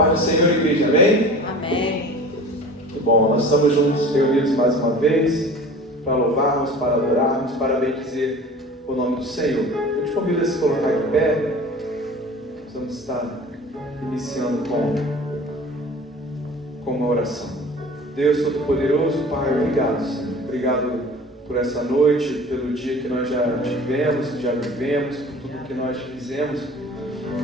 Paz do Senhor, igreja, amém? Amém. Que bom, nós estamos juntos, reunidos mais uma vez, para louvarmos, para adorarmos, para bendizer o nome do Senhor. Eu te convido a se colocar aqui em pé. Nós vamos estar iniciando com uma oração. Deus Todo-Poderoso, Pai, obrigado, Senhor. Obrigado por essa noite, pelo dia que nós já tivemos, que já vivemos, por tudo que nós fizemos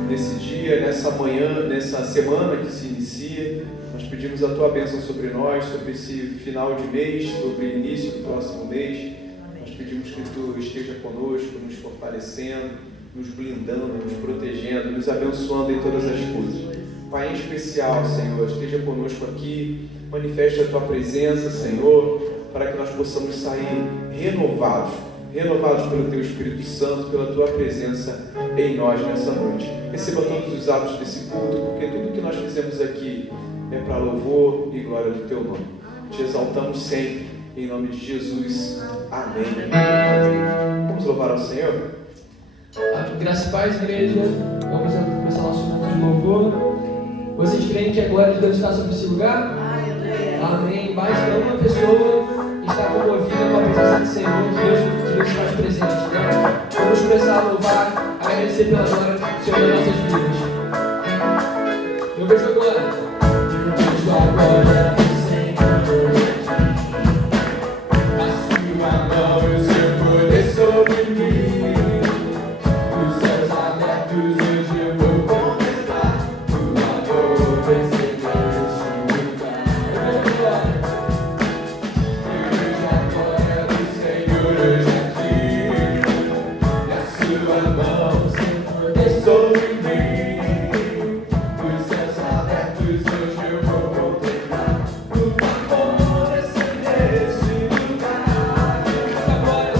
nesse dia, nessa manhã, nessa semana que se inicia. Nós pedimos a Tua bênção sobre nós, sobre esse final de mês, sobre o início do próximo mês. Nós pedimos que Tu esteja conosco, nos fortalecendo, nos blindando, nos protegendo, nos abençoando em todas as coisas. Pai, em especial, Senhor, esteja conosco aqui, manifeste a Tua presença, Senhor, para que nós possamos sair renovados pelo Teu Espírito Santo, pela Tua presença em nós nessa noite. Receba todos os atos desse culto, porque tudo que nós fizemos aqui é para louvor e glória do Teu nome. Te exaltamos sempre, em nome de Jesus. Amém. Amém. Vamos louvar ao Senhor? Graças e paz, igreja. Vamos começar nosso momento de louvor. Vocês creem que a glória de Deus está sobre esse lugar? Amém. Basta uma pessoa estar comovida com a presença do Senhor, que Deus faz presente, né? Vamos começar a louvar, agradecer pela glória do Senhor nas nossas vidas. Eu vejo agora. Eu vejo agora o Senhor. A sua mão e o seu poder sobre mim. Os céus abertos hoje eu vou contemplar. O amor vencedor neste lugar. Eu vejo agora. Eu vejo agora o Senhor hoje aqui. E a sua mão e o seu poder sobre mim. Os céus abertos hoje eu vou contemplar. O amor vencedor neste lugar. Agora,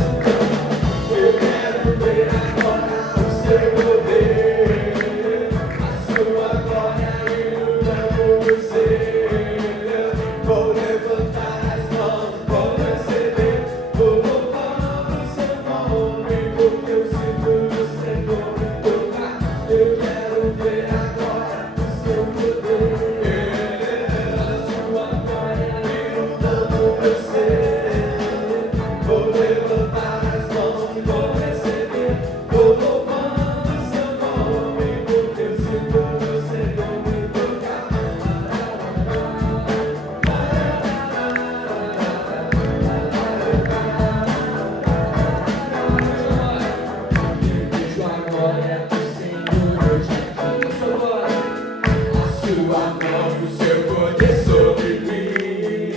eu quero ver agora o seu poder, a sua glória iluminando o ser. Vou levantar as mãos, vou receber, vou louvar o seu nome, porque eu sinto o Senhor me tocar. Eu quero ver agora o seu poder, a sua glória iluminando o meu ser. Vou levantar as mãos e vou receber, vou louvando o seu nome, porque eu sinto o Senhor me tocar. Eu vejo a glória do Senhor hoje aqui. A sua mão, o seu poder sobre mim.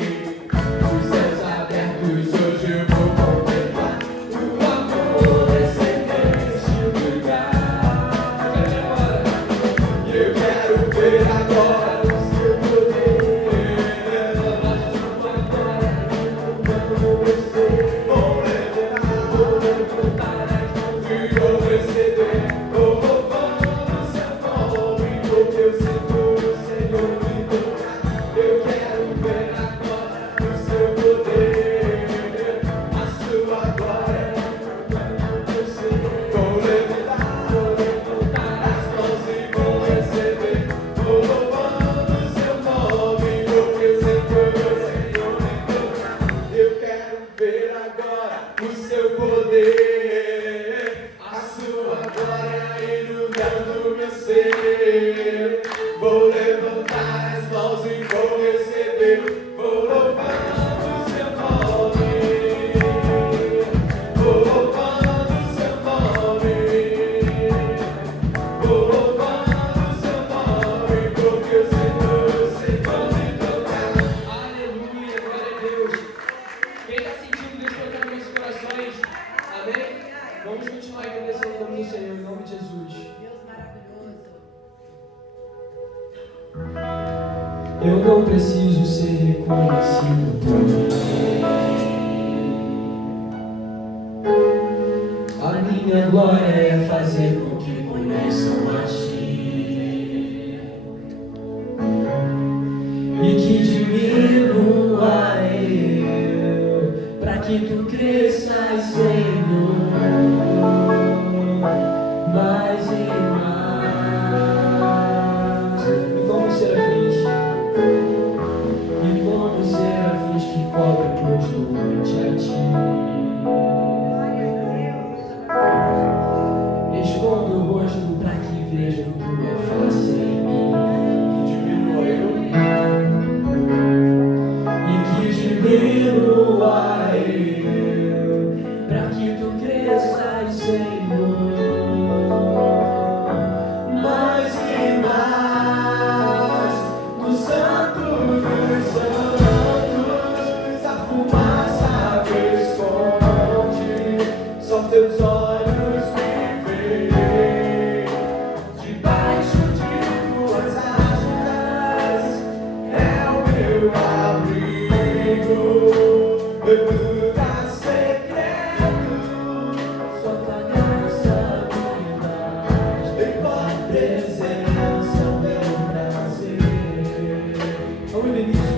Os céus abertos hoje eu vou contemplar. O amor vencedor neste lugar. Eu quero ver agora o seu poder, a sua glória iluminando meu ser. Vou levantar as mãos e vou receber, vou louvando o seu nome, porque eu sinto o Senhor me tocar. Eu quero ver agora o seu poder, a sua glória iluminando meu ser. Vou levantar as mãos e vou receber, vou louvando o seu nome, porque eu sinto o Senhor me tocar. Eu quero ver agora o seu poder, a sua glória inundando meu ser. Vou levantar as mãos e vou receber, vou louvando o seu nome, vou louvando o seu nome, vou louvando o seu nome, porque eu sinto o Senhor me tocar. Aleluia, glória a Deus. Quem está sentindo Deus tocando nos corações? Amém? Vamos continuar agradecendo o nome do Senhor, em nome de Jesus. Deus maravilhoso. Eu não preciso ser reconhecido por ninguém. A minha glória é fazer com que conheçam a Ti e que diminua eu, para que Tu cresças, Senhor, mais e mais. E vamos ser vejam tua face em mim. Diminua eu. E que diminua eu, pra que tu cresças, Senhor, mais e mais. No Santo dos Santos, a fumaça esconde, só teus olhos me veem. Debaixo de tuas asas é o meu abrigo, meu lugar secreto. Só tua graça me basta, em tua presença o meu prazer. Vamos ver isso.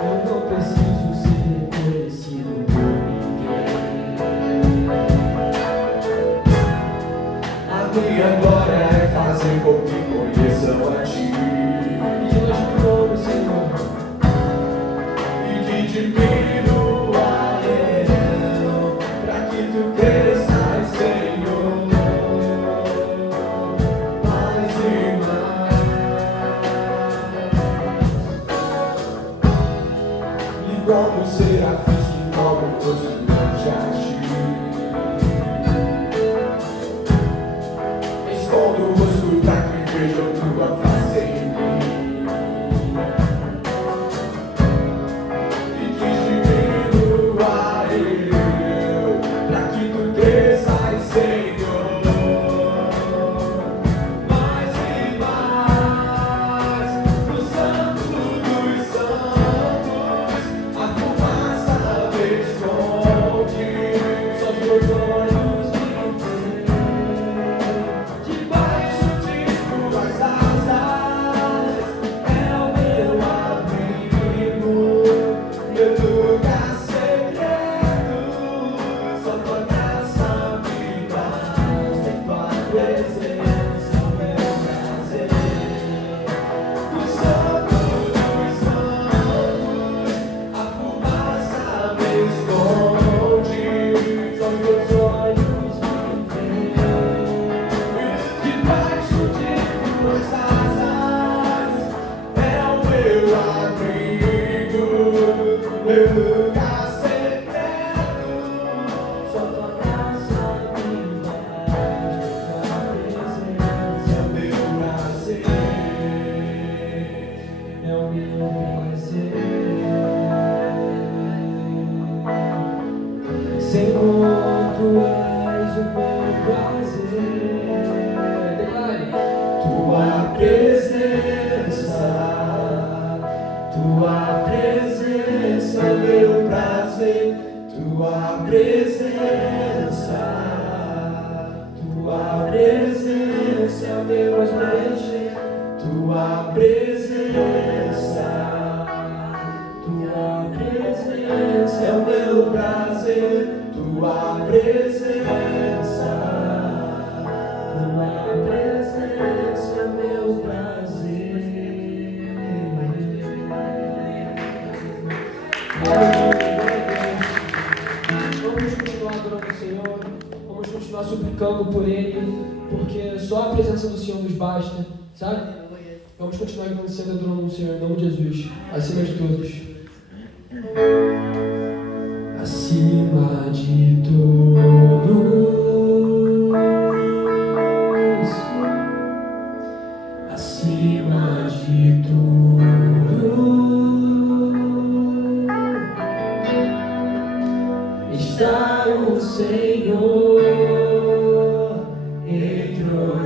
Eu não preciso ser reconhecido por ninguém. A minha glória é fazer com que conheçam a ti. E hoje como Senhor, e que diminua eu, pra que tu cresças, Senhor, mais e mais. E como serafins que cobram o rosto diante a ti. Escondo o rosto pra que vejam tua face em mim. E que diminua eu, pra que tu cresças, Senhor, mais e mais. No Santo dos Santos, a fumaça me esconde, só teus olhos me veem. Debaixo de tuas asas é o meu abrigo, meu lugar secreto. Só tua graça me basta, em tua presença o meu prazer. No Santo dos Santos, a fumaça me esconde, só teus olhos me veem. Debaixo de tuas asas é o meu abrigo, meu lugar secreto. Só tua graça me basta, tua presença é o meu prazer, é o meu prazer. Senhor, tu és o meu prazer. Declare. Tua presença é o meu prazer. Tua presença é o meu prazer. Tua presença é o meu prazer. Tua presença é o meu prazer. Vamos continuar adorando o Senhor, vamos continuar suplicando por Ele, porque só a presença do Senhor nos basta, sabe? Vamos continuar agradecendo e adorando o Senhor em nome de Jesus, acima de todos. Acima de todos, acima de tudo, está o Senhor entronizado.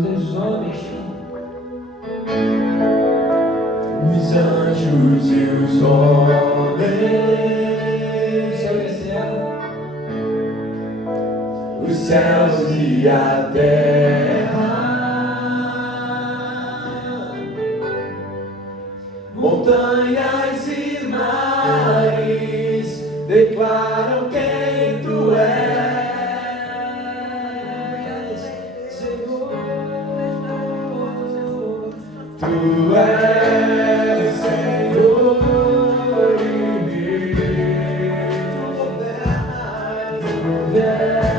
Os homens, os anjos e os homens, céu e terra, os céus e a terra, montanhas e mares declaram quem tu és, Senhor. Tu és Senhor e Rei, tu governas.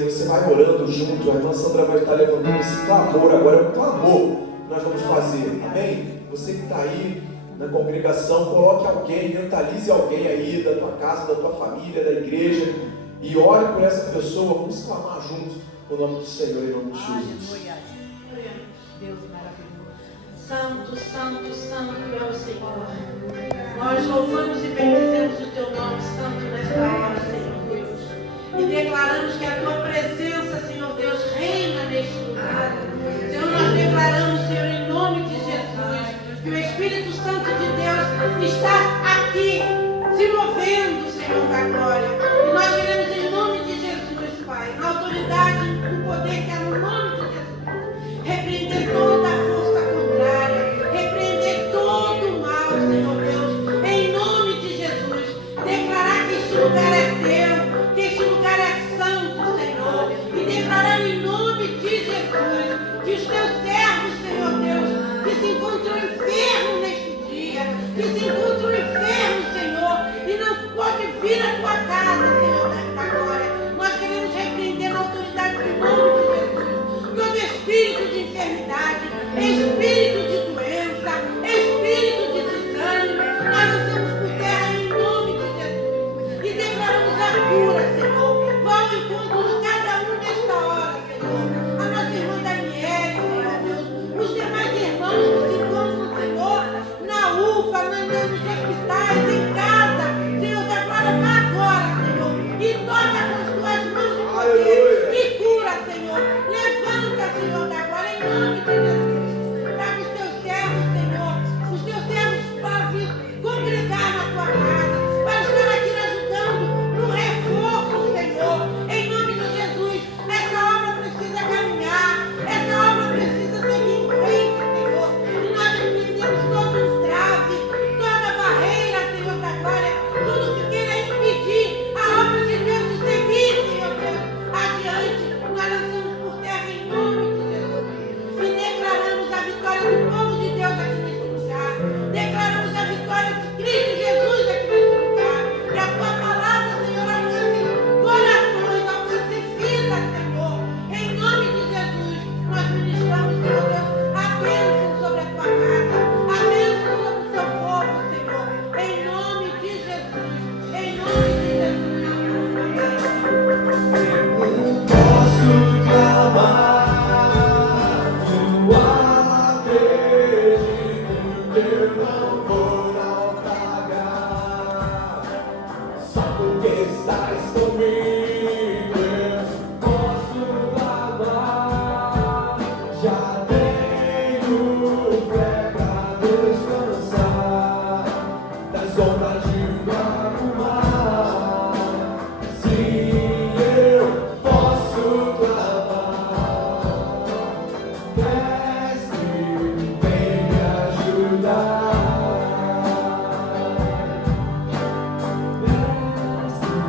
Aí você vai orando junto, a irmã Sandra vai estar levantando esse clamor, agora é um clamor que nós vamos fazer, amém? Você que está aí, na congregação, coloque alguém, mentalize alguém aí da tua casa, da tua família, da igreja, e ore por essa pessoa. Vamos clamar juntos o nome do Senhor, em nome de Jesus. Aleluia. Deus maravilhoso. Santo, santo, santo é o Senhor. Nós louvamos e bendizemos o teu nome santo nesta hora, Senhor Deus. E declaramos que a tua presença, Senhor Deus, reina neste lugar. Senhor, nós declaramos, Senhor, em nome de Jesus, que o Espírito Santo de Deus está aqui, se movendo, Senhor da glória. E nós queremos, em nome de Jesus, Pai, na autoridade, no poder que é no nome de Jesus, repreender toda a força contrária, repreender todo o mal, Senhor Deus, em nome de Jesus. Declarar que este lugar é teu, que este lugar é santo, Senhor. E declarar em nome de Jesus que os teus servos, Senhor Deus, que se encontram enfermos neste dia, que se encontram enfermos, Senhor, e não pode vir à tua casa, Senhor da glória. Nós queremos repreender na autoridade do nome de Jesus todo espírito de enfermidade, espírito de doença, espírito de desânimo. Nós lançamos por terra em nome de Jesus e declaramos a cura, Senhor. Vá ao encontro de cada um nesta hora, Senhor. A nossa irmã Daniela, Senhor Deus, os demais irmãos que se encontram, Senhor, na UPA, nos hospitais, em casa, Senhor da glória, vá agora, Senhor, e toca com as tuas mãos de poder e cura, Senhor. Levanta, Senhor da glória, em nome de Jesus. Traga os teus servos, Senhor, os teus servos para vir congregar na tua casa, para estar aqui ajudando no reforço, Senhor, em nome de Jesus. Essa obra precisa caminhar, essa obra precisa seguir em frente, Senhor. E nós repreendemos todo entrave, toda barreira, Senhor da glória, tudo que queira impedir a obra de Deus de seguir, Senhor Deus, adiante. Nós lançamos por terra em nome de Jesus e declaramos a vitória do povo de Deus aqui neste lugar. Declaramos a vitória de Cristo Jesus aqui neste lugar. Que a tua palavra, Senhor, alcance corações, alcance vidas, Senhor. Em nome de Jesus, nós ministramos, Senhor Deus, a bênção sobre a tua casa, a bênção sobre o teu povo, Senhor. Em nome de Jesus, em nome de Jesus. Amém. Posso clamar, tu acredito que eu não vou naufragar, só porque estás comigo eu posso amar, já tenho fé pra descansar das ondas de um bravo mar. Sim, eu posso clamar, mestre, vem me ajudar. Mestre,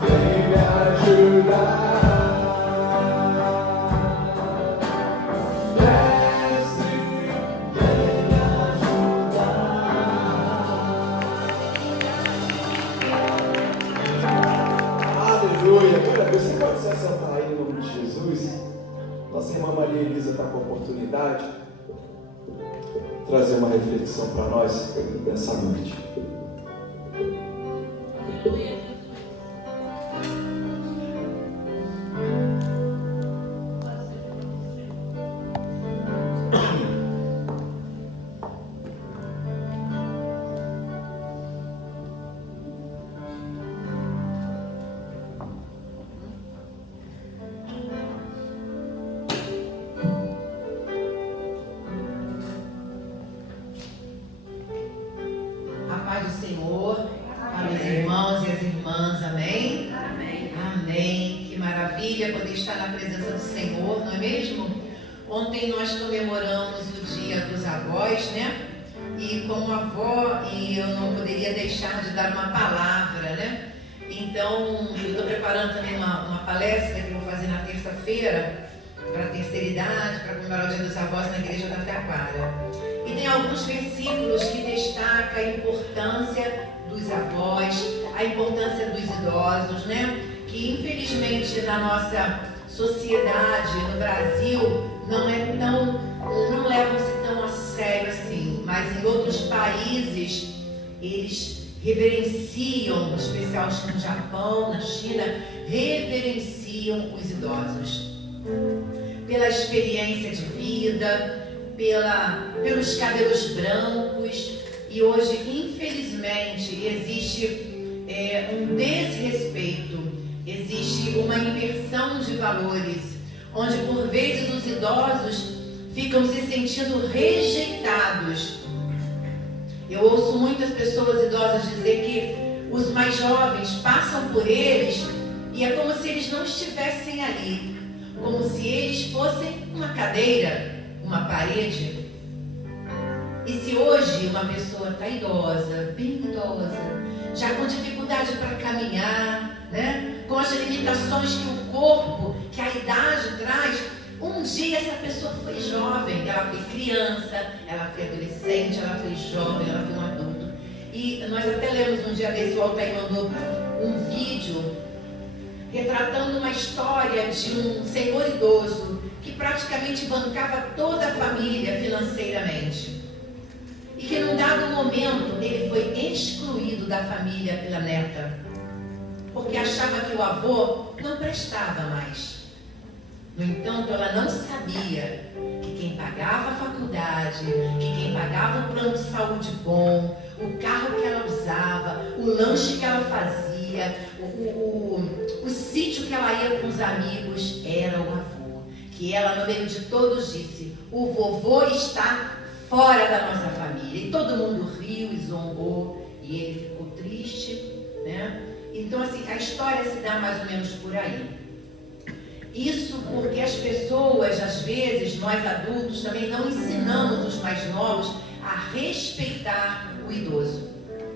vem me ajudar. Mestre, vem me ajudar. Aleluia. Glória a Deus. Você pode se assentar aí em nome de Jesus. Nossa irmã Maria Elisa está com a oportunidade de trazer uma reflexão para nós nessa noite. Aleluia. A paz do Senhor, para os irmãos e as irmãs, amém? Amém. Amém. Que maravilha poder estar na presença do Senhor, não é mesmo? Ontem nós comemoramos o Dia dos Avós, né? E como avó, e eu não poderia deixar de dar uma palavra, né? Então, eu estou preparando também uma palestra que eu vou fazer na terça-feira para a terceira idade, para comemorar o Dia dos Avós na Igreja da Taquara. E tem alguns versículos que destacam a importância dos avós, a importância dos idosos, né? Que infelizmente na nossa sociedade, no Brasil, não levam-se tão a sério assim. mas em outros países eles reverenciam, em especial no Japão, na China, reverenciam os idosos pela experiência de vida, pelos cabelos brancos. E hoje, infelizmente, existe um desrespeito, existe uma inversão de valores, onde por vezes os idosos ficam se sentindo rejeitados. Eu ouço muitas pessoas idosas dizer que os mais jovens passam por eles e é como se eles não estivessem ali, como se eles fossem uma cadeira, uma parede. E se hoje uma pessoa está idosa, bem idosa, já com dificuldade para caminhar, né? Com as limitações que o corpo, que a idade traz, um dia essa pessoa foi jovem, ela foi criança, ela foi adolescente, ela foi jovem, ela foi um adulto. E nós até lemos um dia desse, o Altair mandou um vídeo retratando uma história de um senhor idoso que praticamente bancava toda a família financeiramente. E que num dado momento ele foi excluído da família pela neta, porque achava que o avô não prestava mais. No entanto, ela não sabia que quem pagava a faculdade, que quem pagava o plano de saúde bom, o carro que ela usava, o lanche que ela fazia, o sítio que ela ia com os amigos, era o avô. Que ela, no meio de todos, disse: o vovô está fora da nossa família. E todo mundo riu e zombou, e ele ficou triste, né? Então, assim, a história se dá mais ou menos por aí. Isso porque as pessoas, às vezes, nós adultos também não ensinamos os mais novos a respeitar o idoso,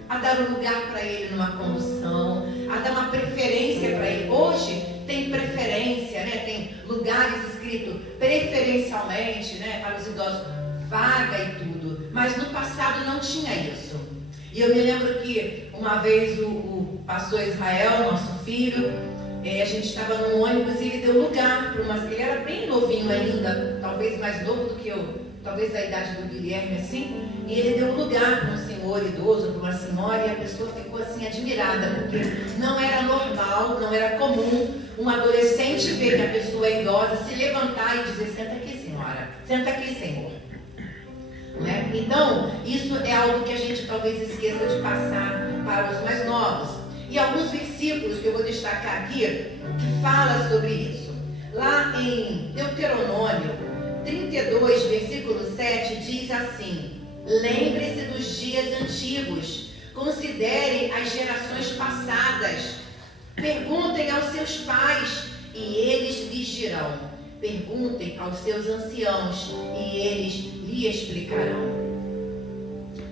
a dar um lugar para ele numa condução, a dar uma preferência para ele. Hoje tem preferência, né? Tem lugares escritos preferencialmente, né, para os idosos, vaga e tudo, mas no passado não tinha isso. E eu me lembro que uma vez o pastor Israel, nosso filho, a gente estava num ônibus e ele deu lugar para ele era bem novinho ainda, talvez mais novo do que eu, talvez da idade do Guilherme assim, e ele deu lugar para um senhor idoso, para uma senhora, e a pessoa ficou assim admirada, porque não era normal, não era comum um adolescente ver que a pessoa é idosa se levantar e dizer: senta aqui, senhora, senta aqui, senhor. Né? Então, isso é algo que a gente talvez esqueça de passar para os mais novos. E alguns versículos que eu vou destacar aqui, que fala sobre isso. Lá em Deuteronômio 32, versículo 7, diz assim: lembre-se dos dias antigos, considere as gerações passadas, perguntem aos seus pais e eles lhes dirão, perguntem aos seus anciãos e eles lhe explicarão.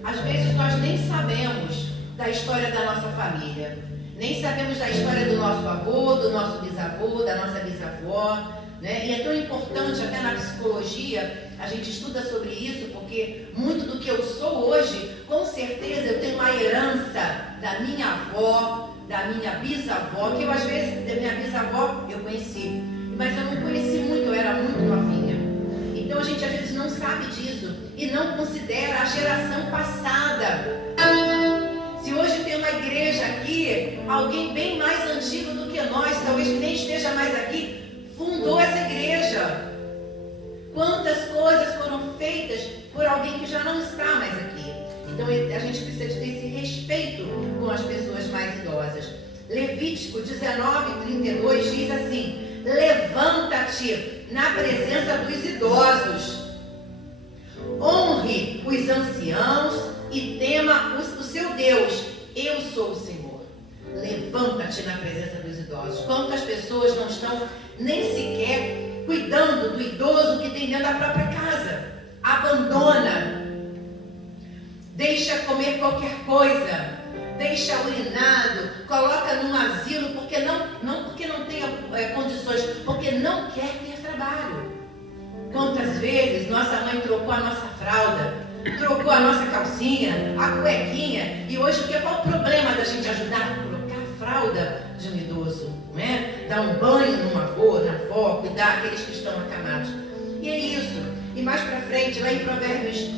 Às vezes nós nem sabemos da história da nossa família, nem sabemos da história do nosso avô, do nosso bisavô, da nossa bisavó, né? E é tão importante, até na psicologia, a gente estuda sobre isso, porque muito do que eu sou hoje, com certeza eu tenho uma herança da minha avó, da minha bisavó, que eu às vezes, da minha bisavó, eu conheci, mas eu não conheci muito, eu era muito novinha. Então a gente às vezes não sabe disso e não considera a geração passada. Se hoje tem uma igreja aqui, alguém bem mais antigo do que nós, talvez que nem esteja mais aqui, fundou essa igreja. Quantas coisas foram feitas por alguém que já não está mais aqui. Então a gente precisa de ter esse respeito com as pessoas mais idosas. Levítico 19:32 diz assim: levanta-te na presença dos idosos, honre os anciãos e tema o seu Deus. Eu sou o Senhor. Levanta-te na presença dos idosos. Quantas pessoas não estão nem sequer cuidando do idoso que tem dentro da própria casa? Abandona, deixa comer qualquer coisa, deixa urinado, coloca num asilo porque não tem condições, porque não quer ter trabalho. Quantas vezes nossa mãe trocou a nossa fralda, trocou a nossa calcinha, a cuequinha, e hoje qual o problema da gente ajudar a colocar a fralda de um idoso, né? Dar um banho num avô, na avó, cuidar daqueles que estão acamados. E é isso. E mais pra frente, lá em Provérbios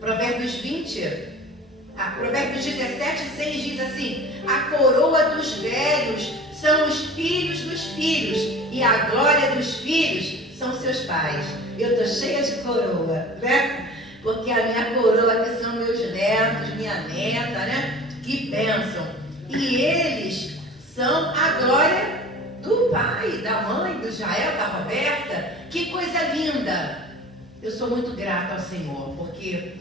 Provérbios 17:6 diz assim: a coroa dos velhos são os filhos dos filhos, e a glória dos filhos são seus pais. Eu estou cheia de coroa, né? Porque a minha coroa que são meus netos, minha neta, né? Que bênção. E eles são a glória do pai, da mãe, do Jael, da Roberta. Que coisa linda! Eu sou muito grata ao Senhor, porque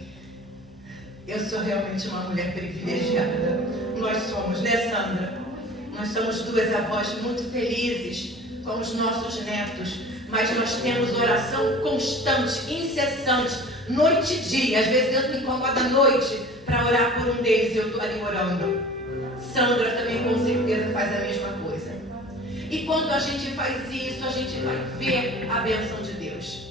eu sou realmente uma mulher privilegiada. Nós somos, né, Sandra? Nós somos duas avós muito felizes com os nossos netos, mas nós temos oração constante, incessante, noite e dia. Às vezes Deus me incomoda à noite para orar por um deles e eu estou ali orando. Sandra também com certeza faz a mesma coisa. E quando a gente faz isso, a gente vai ver a bênção de Deus.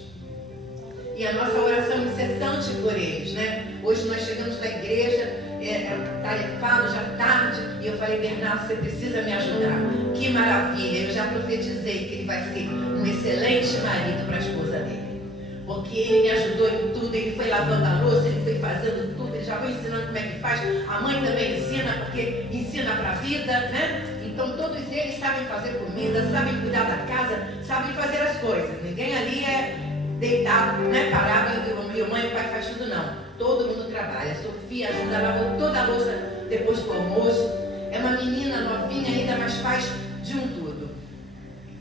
E a nossa oração incessante por eles, né? Hoje nós chegamos da igreja, tarefado, já tarde, e eu falei: Bernardo, você precisa me ajudar. Que maravilha, eu já profetizei que ele vai ser um excelente marido para a esposa dele. Porque ele me ajudou em tudo, ele foi lavando a louça, ele foi fazendo tudo, ele já foi ensinando como é que faz. A mãe também ensina, porque ensina para a vida, né? Então todos eles sabem fazer comida, sabem cuidar da casa, sabem fazer as coisas. Ninguém ali é deitado, né, parado, e a mãe e o pai faz tudo, não. Todo mundo trabalha. A Sofia ajuda, lavou toda a louça depois do almoço. É uma menina novinha ainda, mas faz de um tudo.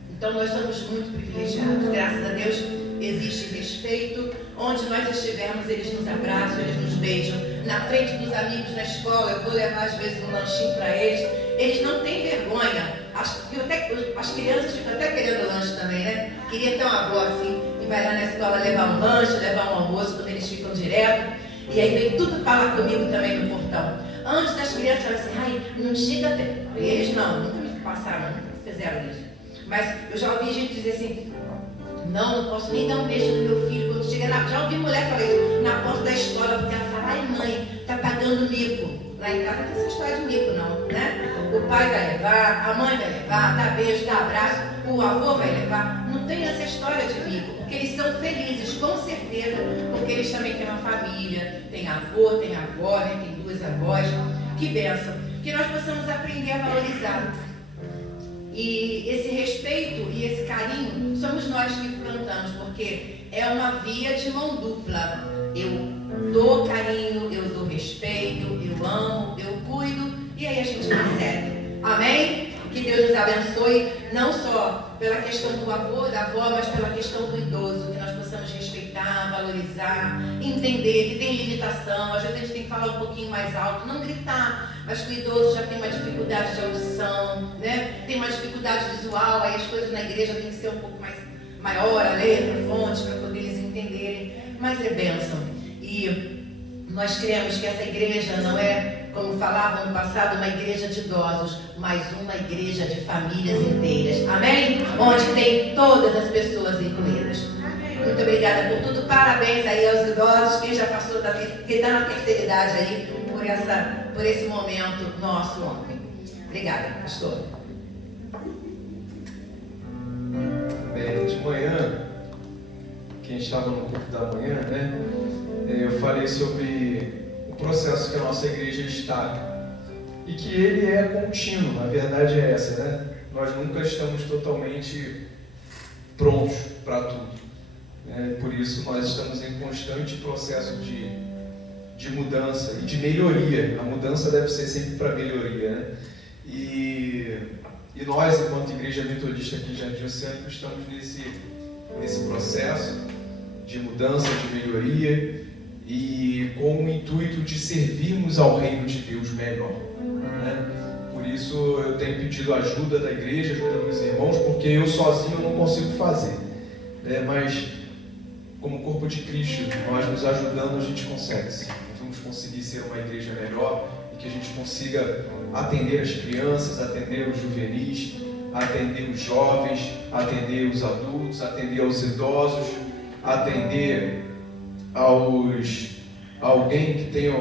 Então nós somos muito privilegiados. Graças a Deus existe respeito. Onde nós estivermos, eles nos abraçam, eles nos beijam. Na frente dos amigos na escola, eu vou levar às vezes um lanchinho para eles. Eles não têm vergonha. As crianças ficam até querendo lanche também, né? Queria ter uma avó assim, que vai lá na escola levar um lanche, levar um almoço, quando eles ficam direto. E aí vem tudo falar comigo também no portão. Antes das crianças falam assim: ai, não chega até. Eles não, nunca me passaram, nunca fizeram isso. Mas eu já ouvi gente dizer assim: não posso nem dar um beijo no meu filho quando chega na... Já ouvi mulher falar isso na porta da escola, porque ela fala: ai mãe, tá pagando mico. Lá em casa não tem essa história de mico não, né? O pai vai levar, a mãe vai levar, dá beijo, dá abraço, o avô vai levar. Não tem essa história de mico, porque eles são felizes, com certeza, porque eles também têm uma família, tem avô, tem avó, né? Tem duas avós. Que bênção! Que nós possamos aprender a valorizar. E esse respeito e esse carinho somos nós que plantamos, porque é uma via de mão dupla. Eu dou carinho, eu dou respeito, eu amo, eu cuido, e aí a gente recebe. Amém? Que Deus nos abençoe, não só pela questão do avô, da avó, mas pela questão do idoso, que nós possamos respeitar, valorizar, entender que tem limitação. Às vezes a gente tem que falar um pouquinho mais alto, não gritar, mas que o idoso já tem uma dificuldade de audição, né? Tem uma dificuldade visual, aí as coisas na igreja tem que ser um pouco mais maior, a letra, a fonte, para poder eles entenderem. Mas é bênção. E nós cremos que essa igreja não é, como falava no passado, uma igreja de idosos, mas uma igreja de famílias inteiras. Amém? Onde tem todas as pessoas incluídas. Muito obrigada por tudo. Parabéns aí aos idosos, quem já passou que está na terceira idade aí, por esse momento nosso ontem. Obrigada, pastor. Bem, de manhã, quem estava no culto da manhã, né? Eu falei sobre o processo que a nossa igreja está e que ele é contínuo, a verdade é essa, né? Nós nunca estamos totalmente prontos para tudo, né? Por isso nós estamos em constante processo de mudança e de melhoria. A mudança deve ser sempre para melhoria, né? E nós, enquanto Igreja Metodista aqui em Jardim Oceânico, estamos nesse processo de mudança, de melhoria, e com o intuito de servirmos ao reino de Deus melhor, né? Por isso eu tenho pedido ajuda da igreja, ajuda dos irmãos, porque eu sozinho não consigo fazer, né? Mas como corpo de Cristo, nós nos ajudando, a gente consegue sim. Nós vamos conseguir ser uma igreja melhor e que a gente consiga atender as crianças, atender os juvenis, atender os jovens, atender os adultos, atender aos idosos, atender alguém que tenha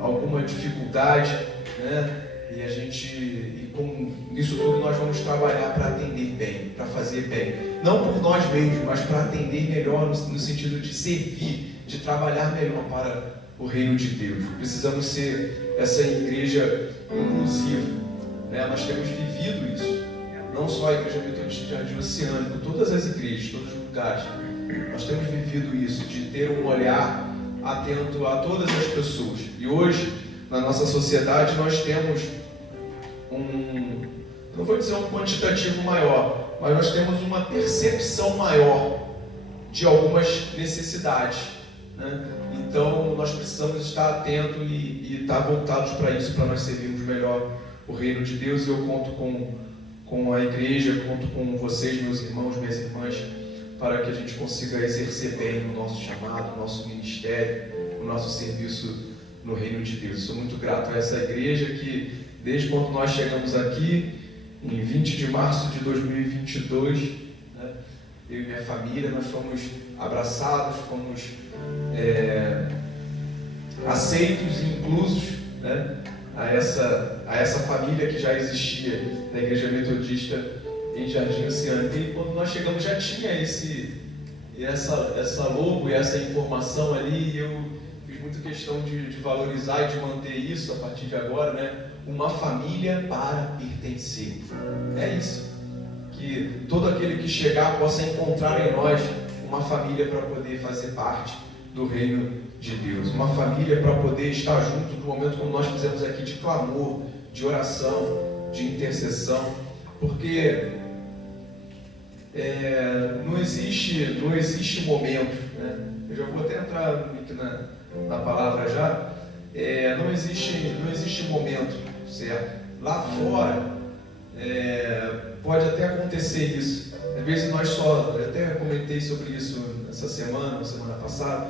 alguma dificuldade, né? E com isso tudo nós vamos trabalhar para atender bem, para fazer bem, não por nós mesmos, mas para atender melhor no sentido de servir, de trabalhar melhor o reino de Deus. Precisamos ser essa igreja inclusiva, né? Nós temos vivido isso, não só a Igreja Metodista de Jardim Oceânico, todas as igrejas, todos os lugares. Nós temos vivido isso, de ter um olhar atento a todas as pessoas. E hoje, na nossa sociedade, nós temos não vou dizer um quantitativo maior, mas nós temos uma percepção maior de algumas necessidades, né? Então, nós precisamos estar atentos e estar voltados para isso, para nós servirmos melhor o reino de Deus. E eu conto com a igreja, conto com vocês, meus irmãos, minhas irmãs, para que a gente consiga exercer bem o nosso chamado, o nosso ministério, o nosso serviço no reino de Deus. Sou muito grato a essa igreja que, desde quando nós chegamos aqui, em 20 de março de 2022, né, eu e minha família, nós fomos abraçados, fomos aceitos e inclusos, né, a essa família que já existia da Igreja Metodista em Jardim Oceânico. E quando nós chegamos já tinha essa logo e essa informação ali, e eu fiz muita questão de valorizar e de manter isso a partir de agora, né? Uma família para pertencer. É isso. Que todo aquele que chegar possa encontrar em nós uma família para poder fazer parte do reino de Deus. Uma família para poder estar junto no momento como nós fizemos aqui, de clamor, de oração, de intercessão. Porque não existe momento, né? Eu já vou até entrar aqui na palavra já. Não existe momento, certo? Lá fora pode até acontecer isso. Às vezes eu até comentei sobre isso essa semana passada,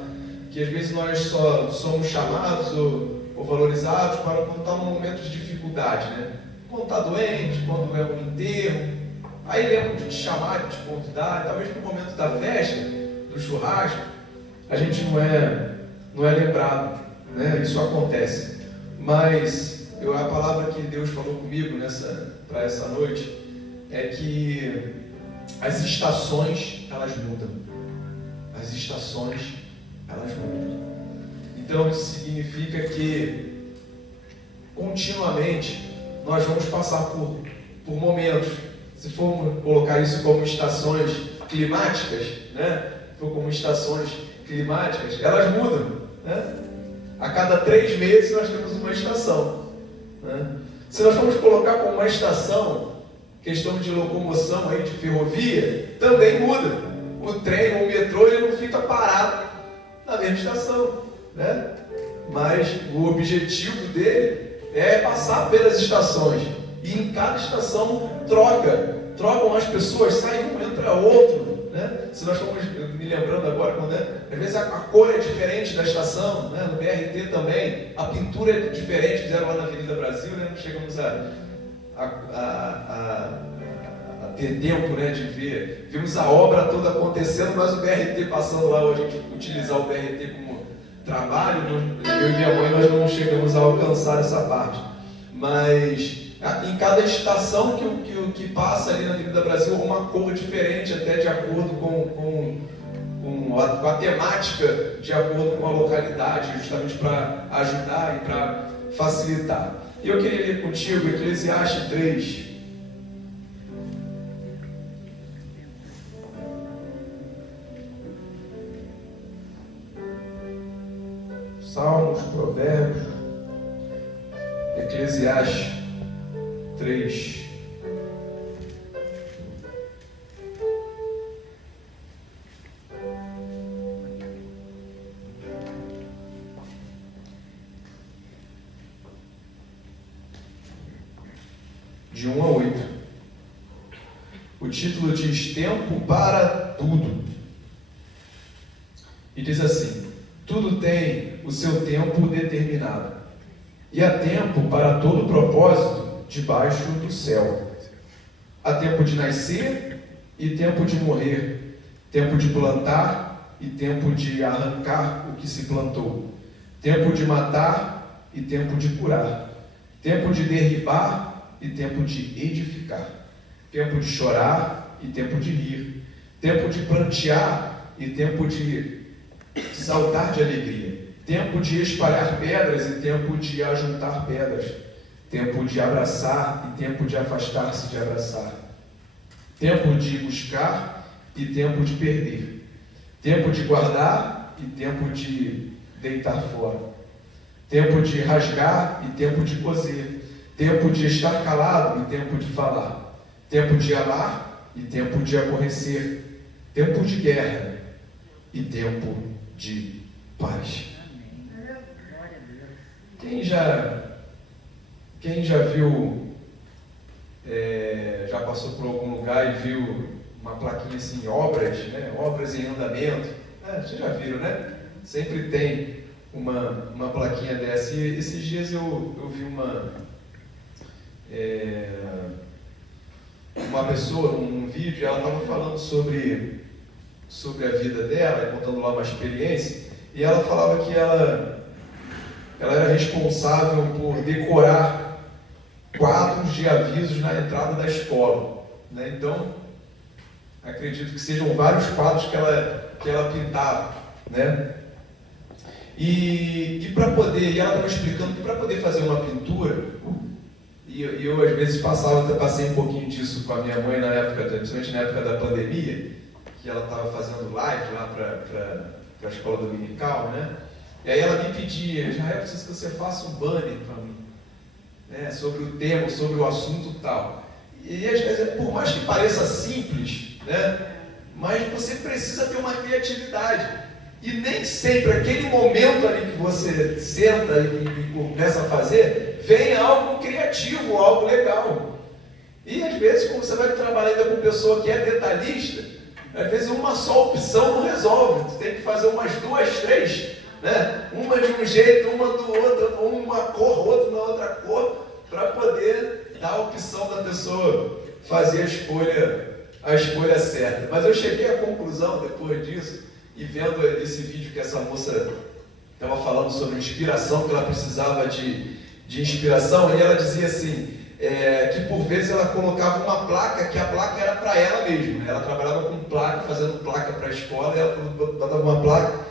que às vezes nós só somos chamados ou valorizados para quando está num momento de dificuldade, né? Quando está doente, quando é um enterro, aí lembram de te chamar, de te convidar. Talvez no momento da festa, do churrasco, a gente não é lembrado, né? Isso acontece. Mas a palavra que Deus falou comigo para essa noite é que as estações, elas mudam. As estações, elas mudam. Então isso significa que continuamente nós vamos passar por momentos. Se formos colocar isso como estações climáticas, né? Se for como estações climáticas, elas mudam, né? A cada 3 meses nós temos uma estação, né? Se nós formos colocar como uma estação, questão de locomoção aí de ferrovia, também muda. O trem ou o metrô ele não fica parado na mesma estação, né? Mas o objetivo dele é passar pelas estações. E em cada estação trocam as pessoas, sai um, entra outro, né? Se nós formos me lembrando agora, às vezes a cor é diferente da estação, né? No BRT também, a pintura é diferente, fizeram lá na Avenida Brasil, né? Não chegamos a ter tempo, né, de ver. Vimos a obra toda acontecendo, mas o BRT passando lá, a gente utilizar o BRT como trabalho, eu e minha mãe nós não chegamos a alcançar essa parte. Mas em cada estação que passa ali na Avenida Brasil, uma cor diferente, até de acordo com a temática, de acordo com a localidade, justamente para ajudar e para facilitar. E eu queria ler contigo Eclesiastes 3. Salmos, Provérbios, Eclesiastes 3. De 1 a 8. O título diz Tempo para tudo. E diz assim: tudo tem o seu tempo determinado, e há tempo para todo propósito debaixo do céu. Há tempo de nascer e tempo de morrer, tempo de plantar e tempo de arrancar o que se plantou, tempo de matar e tempo de curar, tempo de derribar e tempo de edificar, tempo de chorar e tempo de rir, tempo de prantear e tempo de saltar de alegria, tempo de espalhar pedras e tempo de ajuntar pedras, tempo de abraçar e tempo de afastar-se de abraçar, tempo de buscar e tempo de perder, tempo de guardar e tempo de deitar fora, tempo de rasgar e tempo de coser, tempo de estar calado e tempo de falar, tempo de amar e tempo de aborrecer, tempo de guerra e tempo de paz. Quem já viu, já passou por algum lugar e viu uma plaquinha assim, obras, né? Obras em andamento? Vocês já viram, né? Sempre tem uma plaquinha dessa. E esses dias eu vi uma pessoa, num vídeo, ela estava falando sobre a vida dela, contando lá uma experiência, e ela falava que ela era responsável por decorar quadros de avisos na entrada da escola, né? Então, acredito que sejam vários quadros que ela pintava, né? E ela estava explicando que para poder fazer uma pintura, e eu às vezes passei um pouquinho disso com a minha mãe principalmente na época da pandemia, que ela estava fazendo live lá para a escola dominical, né? E aí ela me pedia, Israel, preciso que você faça um banner para mim, né? Sobre o tema, sobre o assunto tal. E às vezes, por mais que pareça simples, né? Mas você precisa ter uma criatividade. E nem sempre aquele momento ali que você senta e começa a fazer, vem algo criativo, algo legal. E às vezes, como você vai trabalhar ainda com pessoa que é detalhista, às vezes uma só opção não resolve. Você tem que fazer umas 2, 3, né? Uma de um jeito, uma do outro, uma cor, outra na outra cor, para poder dar a opção da pessoa fazer a escolha certa. Mas eu cheguei à conclusão, depois disso, e vendo esse vídeo que essa moça estava falando sobre inspiração, que ela precisava de inspiração, e ela dizia assim, que por vezes ela colocava uma placa, que a placa era para ela mesma. Ela trabalhava com placa, fazendo placa para a escola, e ela botava uma placa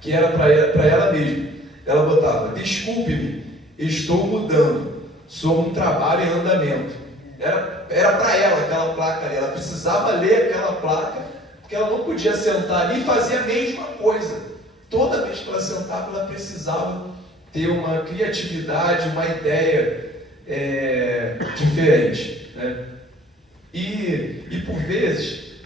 que era para ela mesma. Ela botava, desculpe-me, estou mudando, sou um trabalho em andamento. Era para ela aquela placa ali, ela precisava ler aquela placa, porque ela não podia sentar ali e fazer a mesma coisa. Toda vez que ela sentava, ela precisava ter uma criatividade, uma ideia diferente, né? E por vezes,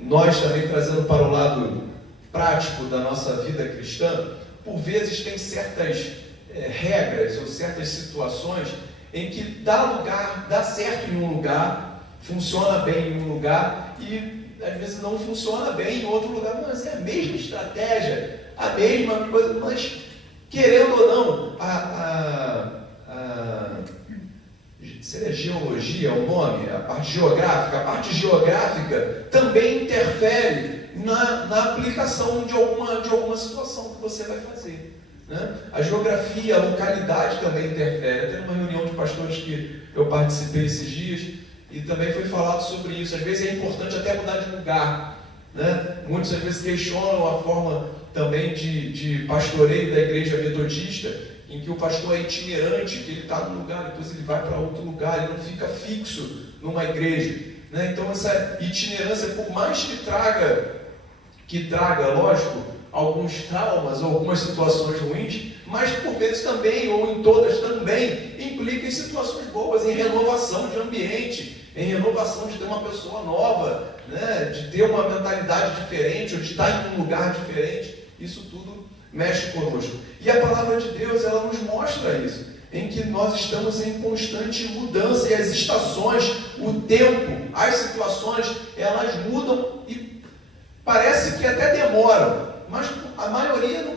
nós também trazendo para o lado prático da nossa vida cristã, por vezes tem certas regras ou certas situações em que dá certo em um lugar, funciona bem em um lugar e às vezes não funciona bem em outro lugar, mas é a mesma estratégia, a mesma coisa, mas querendo ou não, seria geologia o nome, a parte geográfica também interfere na aplicação de alguma situação que você vai fazer, né? A geografia, a localidade também interfere. Até numa reunião de pastores que eu participei esses dias, e também foi falado sobre isso. Às vezes é importante até mudar de lugar, né? Muitos às vezes questionam a forma também de pastoreio da igreja metodista, em que o pastor é itinerante, que ele está num lugar, depois ele vai para outro lugar, ele não fica fixo numa igreja, né? Então essa itinerância, por mais que traga, lógico, alguns traumas ou algumas situações ruins, mas por vezes também, ou em todas também, implica em situações boas, em renovação de ambiente, em renovação de ter uma pessoa nova, né? De ter uma mentalidade diferente, ou de estar em um lugar diferente. Isso tudo mexe conosco. E a palavra de Deus, ela nos mostra isso, em que nós estamos em constante mudança, e as estações, o tempo, as situações, elas mudam e parece que até demoram, mas a maioria não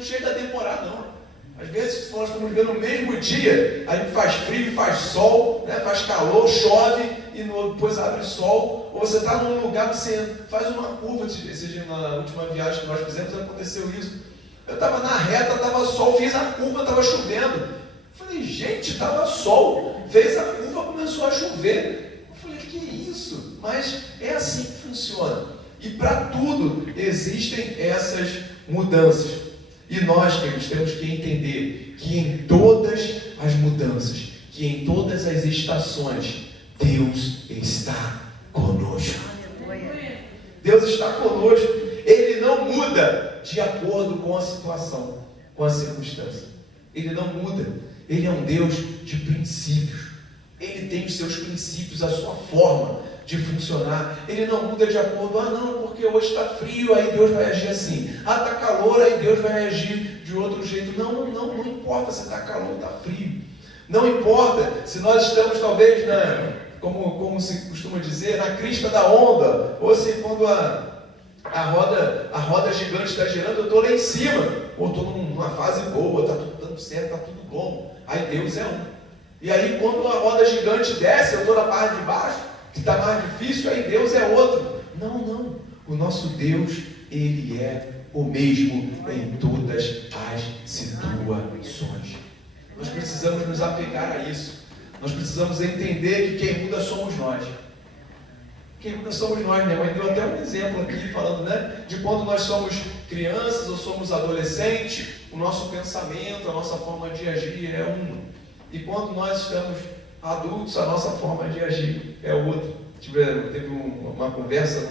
chega a demorar, não. Às vezes, se nós estamos vivendo no mesmo dia, a gente faz frio, faz sol, né? Faz calor, chove, e depois abre sol, ou você está num lugar, você faz uma curva. Esse dia, na última viagem que nós fizemos, aconteceu isso. Eu estava na reta, estava sol, fiz a curva, estava chovendo. Falei, gente, estava sol, fez a curva, começou a chover. Eu falei, que isso? Mas é assim que funciona. E para tudo existem essas mudanças. E nós, queridos, temos que entender que em todas as mudanças, que em todas as estações, Deus está conosco. Deus está conosco. Ele não muda de acordo com a situação, com a circunstância. Ele não muda. Ele é um Deus de princípios. Ele tem os seus princípios, a sua forma de funcionar. Ele não muda de acordo, não, porque hoje está frio, aí Deus vai agir assim. Está calor, aí Deus vai agir de outro jeito. Não importa se está calor ou está frio. Não importa se nós estamos talvez como se costuma dizer, na crista da onda, ou se quando a roda gigante está girando, eu estou lá em cima, ou estou numa fase boa, está tudo dando certo, está tudo bom. Aí Deus é um. E aí quando a roda gigante desce, eu estou na parte de baixo, que está mais difícil, aí Deus é outro. Não. O nosso Deus, Ele é o mesmo em todas as situações. Nós precisamos nos apegar a isso. Nós precisamos entender que quem muda somos nós. Quem muda somos nós. Minha mãe deu até um exemplo aqui, falando, de quando nós somos crianças ou somos adolescentes, o nosso pensamento, a nossa forma de agir é uma. E quando nós estamos adultos, a nossa forma de agir é outra. Teve uma conversa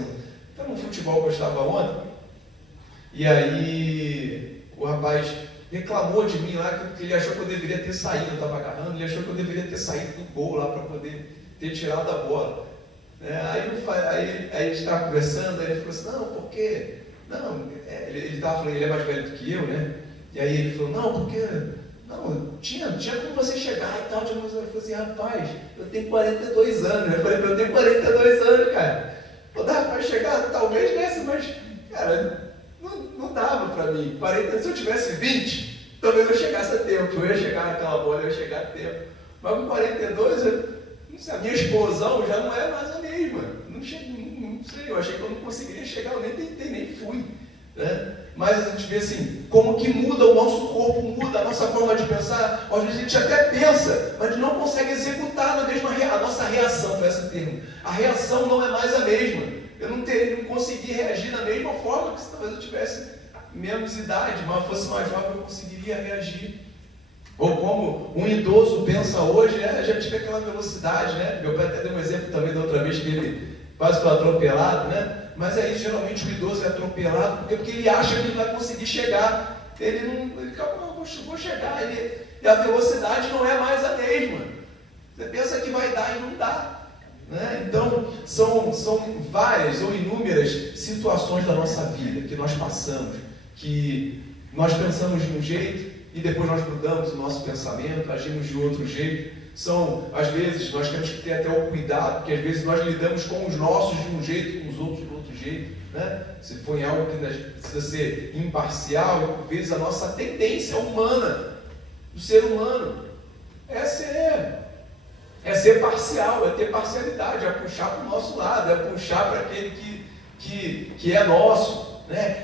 num futebol que eu estava ontem, e aí o rapaz reclamou de mim lá, que ele achou que eu deveria ter saído, eu estava agarrando, ele achou que eu deveria ter saído do gol lá para poder ter tirado a bola. Aí a gente estava conversando, aí ele falou assim, não, porque... ele estava falando, ele é mais velho do que eu, né? E aí ele falou, não, porque... Não, tinha como você chegar e tal. Eu falei assim, rapaz, eu tenho 42 anos. Eu falei, eu tenho 42 anos, cara. Dá para chegar, talvez desse, mas, cara, não dava para mim. 40, se eu tivesse 20, talvez eu chegasse a tempo. Eu ia chegar naquela bola, eu ia chegar a tempo. Mas com 42, a minha explosão já não é mais a mesma. Não sei, eu achei que eu não conseguiria chegar, eu nem tentei, nem fui. Mas a gente vê assim, como que muda o nosso corpo, muda a nossa forma de pensar. Às vezes a gente até pensa, mas não consegue executar na mesma a nossa reação, foi esse termo. A reação não é mais a mesma. Eu não consegui reagir da mesma forma que se talvez eu tivesse menos idade, mas fosse mais jovem, eu conseguiria reagir. Ou como um idoso pensa hoje, já tive aquela velocidade, Meu pai até deu um exemplo também da outra vez que ele quase foi atropelado, Mas aí geralmente o idoso é atropelado porque ele acha que ele vai conseguir chegar. Ele vou chegar. E a velocidade não é mais a mesma. Você pensa que vai dar e não dá. Então, são várias ou inúmeras situações da nossa vida que nós passamos, que nós pensamos de um jeito e depois nós mudamos o nosso pensamento, agimos de outro jeito. Às vezes, nós temos que ter até o cuidado, porque às vezes nós lidamos com os nossos de um jeito, com os outros de outro jeito, Se for em algo que precisa ser imparcial, e por vezes a nossa tendência humana, do ser humano, é ser parcial, é ter parcialidade, é puxar para o nosso lado, é puxar para aquele que é nosso,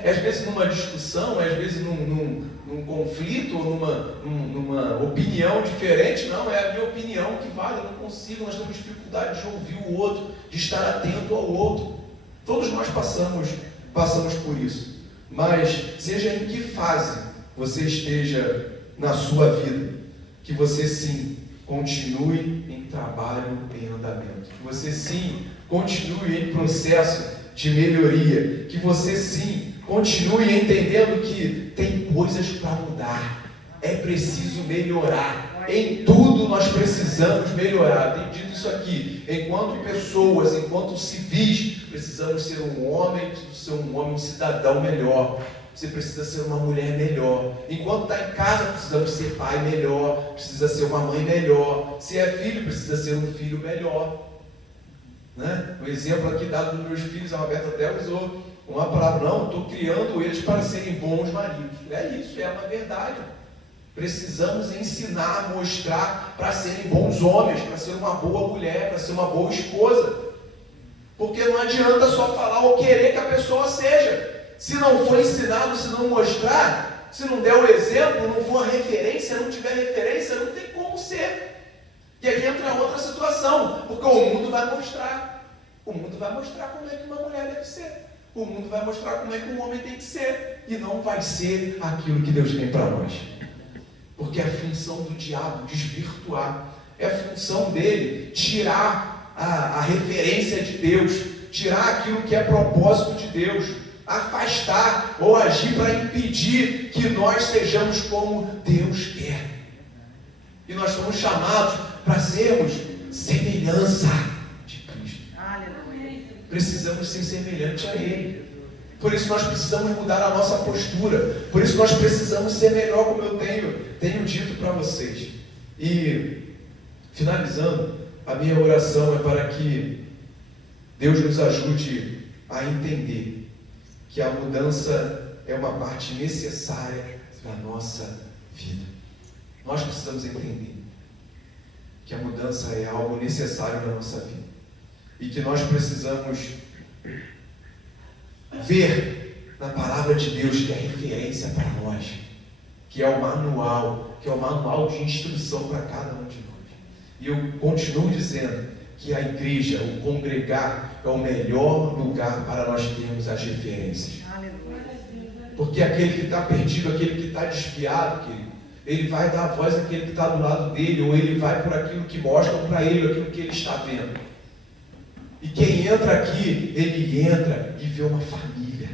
Às vezes numa discussão, às vezes num conflito, ou numa opinião diferente, não, é a minha opinião que vale, eu não consigo, nós temos dificuldade de ouvir o outro, de estar atento ao outro. Todos nós passamos por isso. Mas, seja em que fase você esteja na sua vida, que você sim continue em trabalho, em andamento, que você sim continue em processo de melhoria, que você sim continue entendendo que tem coisas para mudar, é preciso melhorar, em tudo nós precisamos melhorar. Tenho dito isso aqui, enquanto pessoas, enquanto civis, precisamos ser um homem, um cidadão melhor. Você precisa ser uma mulher melhor. Enquanto está em casa, precisamos ser pai melhor, precisa ser uma mãe melhor. Se é filho, precisa ser um filho melhor. O exemplo aqui dado dos meus filhos, a Roberta até usou uma palavra, não, estou criando eles para serem bons maridos. É isso, é uma verdade. Precisamos ensinar, mostrar para serem bons homens, para ser uma boa mulher, para ser uma boa esposa. Porque não adianta só falar ou querer que a pessoa seja. Se não for ensinado, se não mostrar, se não der o exemplo, não for a referência, não tiver referência, não tem como ser. E aí entra outra situação, porque o mundo vai mostrar. O mundo vai mostrar como é que uma mulher deve ser. o mundo vai mostrar como é que um homem tem que ser, e não vai ser aquilo que Deus tem para nós. Porque é a função do diabo desvirtuar, é a função dele tirar a referência de Deus, tirar aquilo que é propósito de Deus, afastar ou agir para impedir que nós sejamos como Deus quer. E nós somos chamados para sermos semelhança de Cristo. Precisamos ser semelhante a Ele. Por isso nós precisamos mudar a nossa postura. Por isso nós precisamos ser melhor, como eu tenho dito para vocês. E, finalizando, a minha oração é para que Deus nos ajude a entender que a mudança é uma parte necessária da nossa vida. Nós precisamos entender que a mudança é algo necessário na nossa vida. E que nós precisamos ver na palavra de Deus que é referência para nós, que é o manual de instrução para cada um de nós. E eu continuo dizendo que a igreja, o congregar, é o melhor lugar para nós termos as referências. Porque aquele que está perdido, aquele que está desviado, ele vai dar voz àquele que está do lado dele, ou ele vai por aquilo que mostram para ele, aquilo que ele está vendo. E quem entra aqui, ele entra e vê uma família.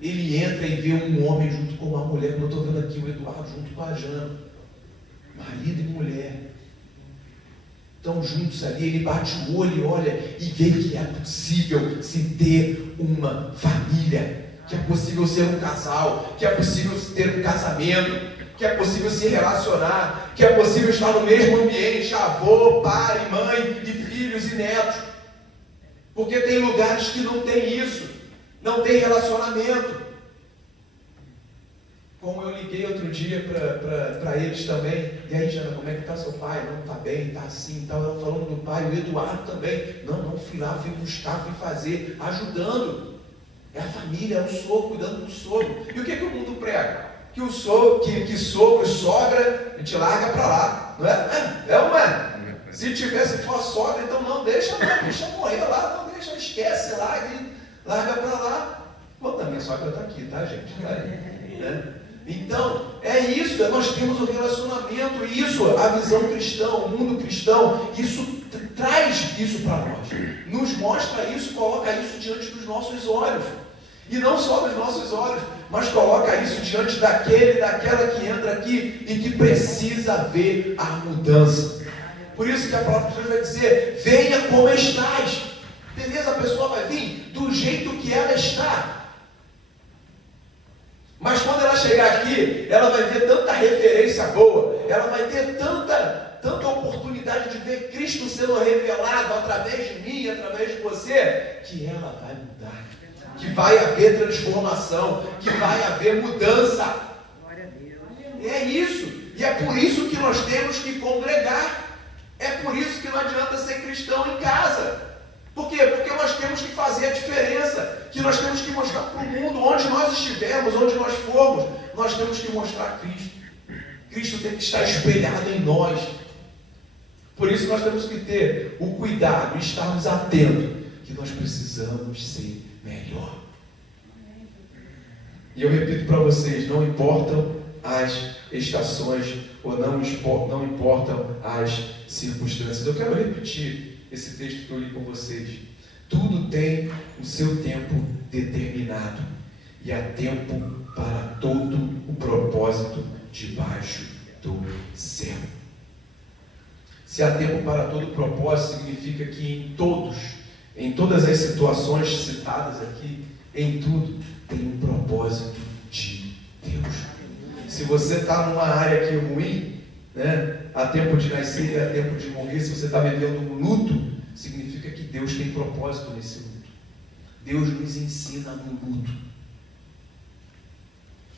Ele entra e vê um homem junto com uma mulher, como eu estou vendo aqui o Eduardo junto com a Jana. Marido e mulher. Estão juntos ali, ele bate o olho e olha e vê que é possível se ter uma família, que é possível ser um casal, que é possível ter um casamento, que é possível se relacionar, que é possível estar no mesmo ambiente, avô, pai, mãe, e filhos e netos. Porque tem lugares que não tem isso, não tem relacionamento. Como eu liguei outro dia para eles também, e aí, Jana, como é que está seu pai? Não, está bem, está assim, tal. Eu falando do pai, o Eduardo também. Não, fui lá, fui buscar, fui fazer, ajudando. É a família, é o sogro, cuidando do sogro. E o que o mundo prega? Que o sogro, que sogro e sogra, a gente larga para lá, não é? É ou não é? Se for a sogra, então não, deixa morrer lá, não deixa, esquece, larga para lá. Bom, a minha sogra está aqui, tá, gente? Né? Então, é isso, nós temos o relacionamento, isso, a visão cristã, o mundo cristão, isso traz isso para nós, nos mostra isso, coloca isso diante dos nossos olhos. E não só dos nossos olhos, mas coloca isso diante daquela que entra aqui e que precisa ver a mudança. Por isso que a palavra de Deus vai dizer, venha como estás. Beleza, a pessoa vai vir do jeito que ela está. Mas quando ela chegar aqui, ela vai ver tanta referência boa, ela vai ter tanta oportunidade de ver Cristo sendo revelado através de mim, através de você, que ela vai mudar. Que vai haver transformação, que vai haver mudança. É isso. E é por isso que nós temos que congregar. É por isso que não adianta ser cristão em casa. Por quê? Porque nós temos que fazer a diferença. Que nós temos que mostrar para o mundo, onde nós estivermos, onde nós formos, nós temos que mostrar Cristo. Cristo tem que estar espelhado em nós. Por isso nós temos que ter o cuidado, estarmos atentos, que nós precisamos ser melhor. E eu repito para vocês, não importam as estações ou não importam as circunstâncias. Eu quero repetir esse texto que eu li com vocês. Tudo tem o seu tempo determinado e há tempo para todo o propósito debaixo do céu. Se há tempo para todo o propósito, significa que em todas as situações citadas aqui, em tudo, tem um propósito de Deus. Se você está numa área que é ruim, né, há tempo de nascer e há tempo de morrer, se você está vivendo um luto, significa que Deus tem propósito nesse luto. Deus nos ensina no luto.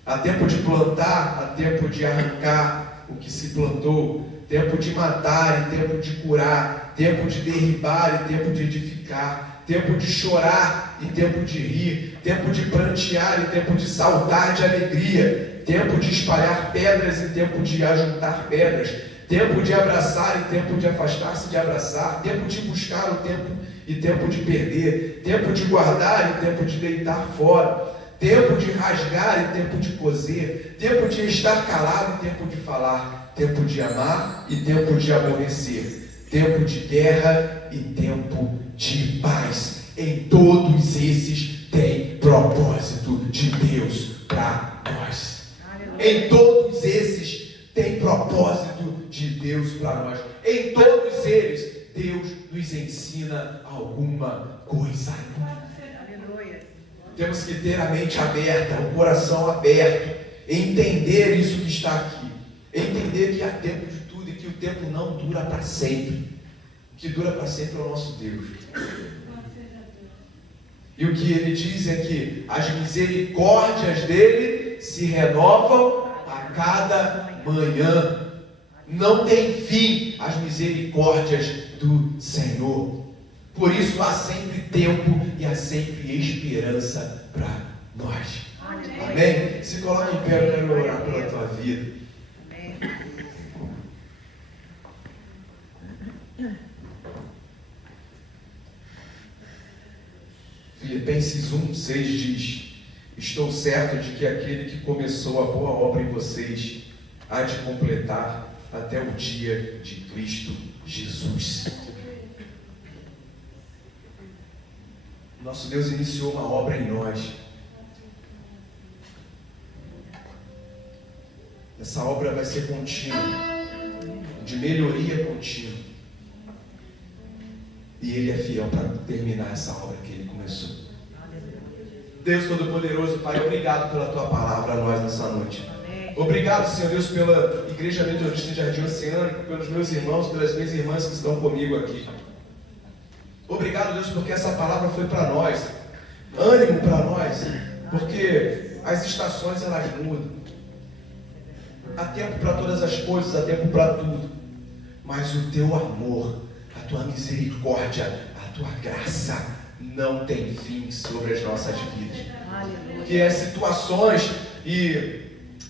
Há tempo de plantar, há tempo de arrancar o que se plantou, tempo de matar e tempo de curar, tempo de derribar e tempo de edificar, tempo de chorar e tempo de rir, tempo de prantear e tempo de saltar de alegria, tempo de espalhar pedras e tempo de ajuntar pedras, tempo de abraçar e tempo de afastar-se de abraçar, tempo de buscar o tempo e tempo de perder, tempo de guardar e tempo de deitar fora, tempo de rasgar e tempo de coser, tempo de estar calado e tempo de falar, tempo de amar e tempo de aborrecer, tempo de guerra e tempo de paz. Em todos esses tem propósito de Deus para nós. Em todos esses tem propósito de Deus para nós. Em todos eles, Deus nos ensina alguma coisa. Temos que ter a mente aberta, o coração aberto, entender isso que está aqui, entender que há tempo de tudo e que o tempo não dura para sempre. O que dura para sempre é o nosso Deus. E o que ele diz é que as misericórdias dele se renovam a cada manhã. Não tem fim as misericórdias do Senhor. Por isso há sempre tempo e há sempre esperança para nós. Amém? Se coloque em pé, eu quero orar pela tua vida. Filipenses 1:6 diz: estou certo de que aquele que começou a boa obra em vocês há de completar até o dia de Cristo Jesus. Nosso Deus iniciou uma obra em nós. Essa obra vai ser contínua, de melhoria contínua. E Ele é fiel para terminar essa obra que Ele começou. Deus Todo-Poderoso, Pai, obrigado pela Tua palavra a nós nessa noite. Obrigado, Senhor Deus, pela Igreja Metodista de Jardim Oceânico, pelos meus irmãos, pelas minhas irmãs que estão comigo aqui. Obrigado, Deus, porque essa palavra foi para nós, ânimo para nós, porque as estações elas mudam. Há tempo para todas as coisas, há tempo para tudo, mas o Teu amor, a Tua misericórdia, a Tua graça não tem fim sobre as nossas vidas. Que as situações e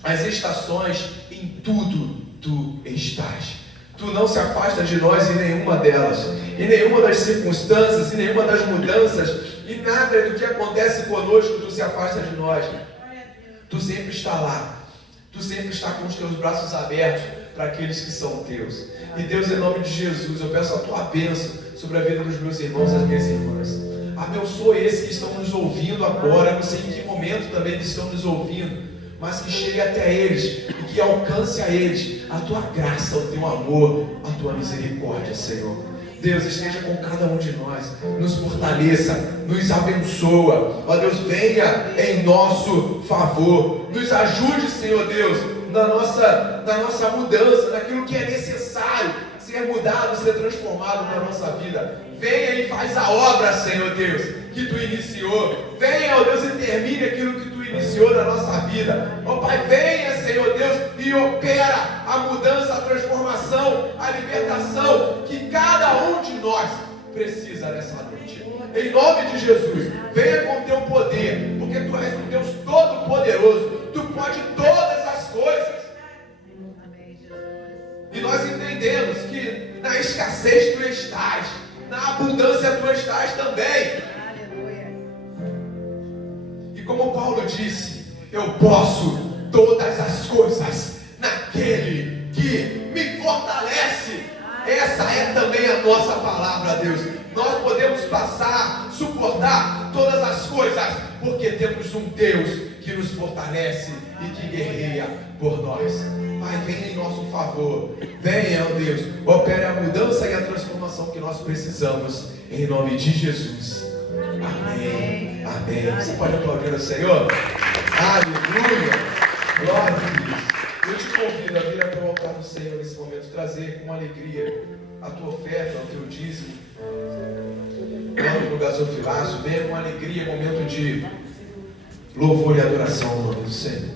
as estações, em tudo Tu estás. Tu não se afasta de nós em nenhuma delas, em nenhuma das circunstâncias, em nenhuma das mudanças, e nada do que acontece conosco Tu se afasta de nós. Tu sempre está lá, Tu sempre está com os Teus braços abertos para aqueles que são Teus. E Deus, em nome de Jesus, eu peço a Tua bênção sobre a vida dos meus irmãos e das minhas irmãs. Abençoa esses que estão nos ouvindo agora, eu não sei em que momento também eles estão nos ouvindo, mas que chegue até eles e que alcance a eles a Tua graça, o Teu amor, a Tua misericórdia, Senhor. Deus, esteja com cada um de nós, nos fortaleça, nos abençoa, ó Deus, venha em nosso favor, nos ajude, Senhor Deus, na nossa mudança, naquilo que é necessário ser mudado, ser transformado na nossa vida. Venha e faz a obra, Senhor Deus, que Tu iniciou. Venha, ó Deus, e termine aquilo que Tu iniciou na nossa vida. Ó Pai, venha, Senhor Deus, e opera a mudança, a transformação, a libertação que cada um de nós precisa nessa noite. Em nome de Jesus, venha com o Teu poder, porque Tu és um Deus todo-poderoso. Tu pode todas as coisas. E nós entendemos que na escassez Tu estás, na abundância Tu estás também. E como Paulo disse, eu posso todas as coisas naquele que me fortalece. Essa é também a nossa palavra, Deus. Nós podemos passar, suportar todas as coisas, porque temos um Deus que nos fortalece e que guerreia por nós. Pai, venha em nosso favor. Venha, ó Deus, opere a mudança e a transformação que nós precisamos, em nome de Jesus. Amém. Amém. Você pode aplaudir ao Senhor? Aleluia. Glória a Deus. Eu te convido a vir até o altar do Senhor nesse momento, trazer com alegria a tua oferta, o teu dízimo, no gasofilaço. Venha com alegria, momento de louvor e adoração ao nome do Senhor.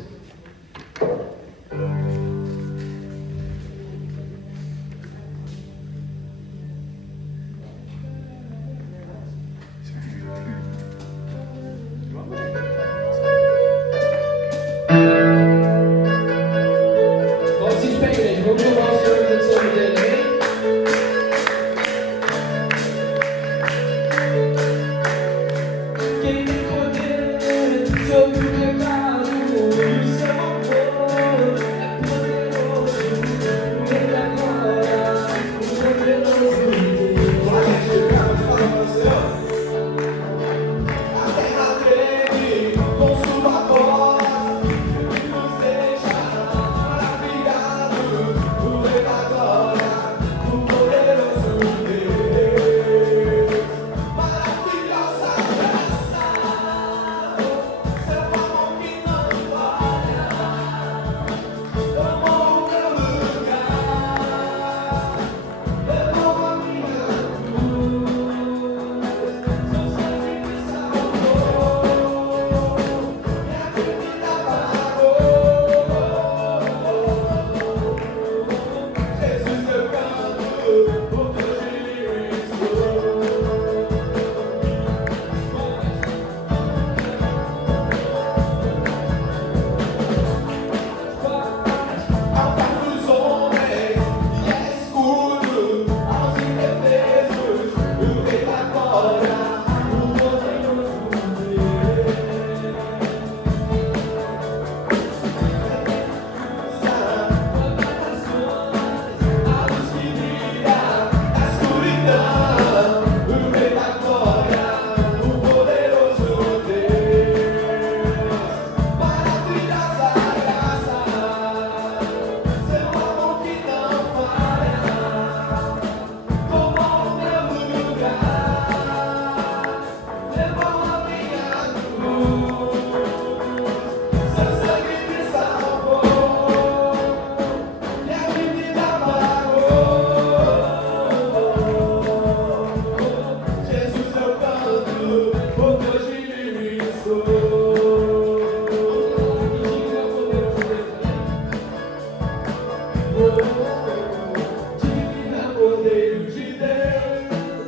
Digna Cordeiro de Deus,